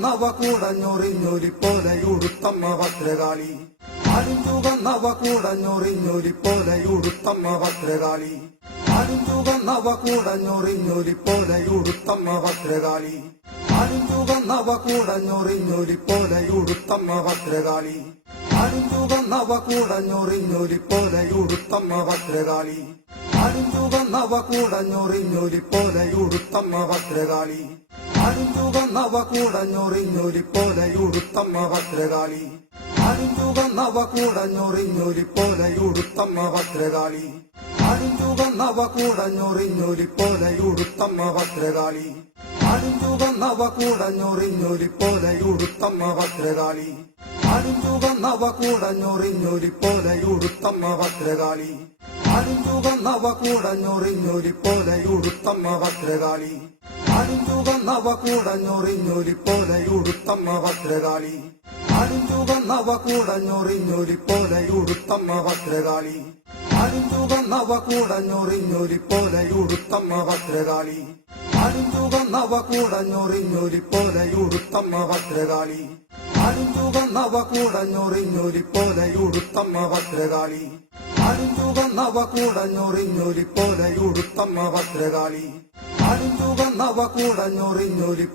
ചുവന്നവ കൂടഞ്ഞൊറിഞ്ഞൊരി പോലെയുടുത്തമ്മ Bhadrakali ചുവന്നവ കൂടഞ്ഞൊറിഞ്ഞൊരി പോലെയുടുത്തമ്മ Bhadrakali ചുവന്നവ കൂടഞ്ഞൊറിഞ്ഞൊരി പോലെയുടുത്തമ്മ Bhadrakali ചുവന്നവ കൂടഞ്ഞൊറിഞ്ഞൊരി പോലെയുടുത്തമ്മ Bhadrakali ചുവന്നവ കൂടഞ്ഞൊറിഞ്ഞൊരി പോലെയുടുത്തമ്മ Bhadrakali ചുവന്നവ കൂടഞ്ഞൊറിഞ്ഞൊരി പോലെയുടുത്തമ്മ Bhadrakali ചുവന്നവ കൂടഞ്ഞൊറിഞ്ഞൊരി പോലെയുടുത്തമ്മ Bhadrakali ചുവന്നവ കൂടഞ്ഞൊറിഞ്ഞൊരി പോലെയുടുത്തമ്മ Bhadrakali ചുവന്നവ കൂടഞ്ഞൊറിഞ്ഞൊരി പോലെയുടുത്തമ്മ Bhadrakali ചുവന്നവ കൂടഞ്ഞൊറിഞ്ഞൊരി പോലെയുടുത്തമ്മ Bhadrakali ചുവന്നവ കൂടഞ്ഞൊറിഞ്ഞൊരി പോലെയുടുത്തമ്മ Bhadrakali ചുവന്നവ കൂടഞ്ഞൊറിഞ്ഞൊരി പോലെയുടുത്തമ്മ Bhadrakali ചുവന്നവ കൂടഞ്ഞൊറിഞ്ഞൊരി പോലെയുടുത്തമ്മ Bhadrakali ചുവന്നവ കൂടഞ്ഞൊറിഞ്ഞൊരി പോലെയുടുത്തമ്മ Bhadrakali ചുവന്നവ കൂടഞ്ഞൊറിഞ്ഞൊരി പോലെയുടുത്തമ്മ Bhadrakali ചുവന്നവ കൂടഞ്ഞൊറിഞ്ഞൊരി പോലെയുടുത്തമ്മ Bhadrakali ചുവന്നവ കൂടഞ്ഞൊറിഞ്ഞൊരി പോലെയുടുത്തമ്മ Bhadrakali ചുവന്നവ കൂടഞ്ഞൊറിഞ്ഞൊരി പോലെയുടുത്തമ്മ Bhadrakali ചുവന്നവ കൂടഞ്ഞൊറിഞ്ഞൊരി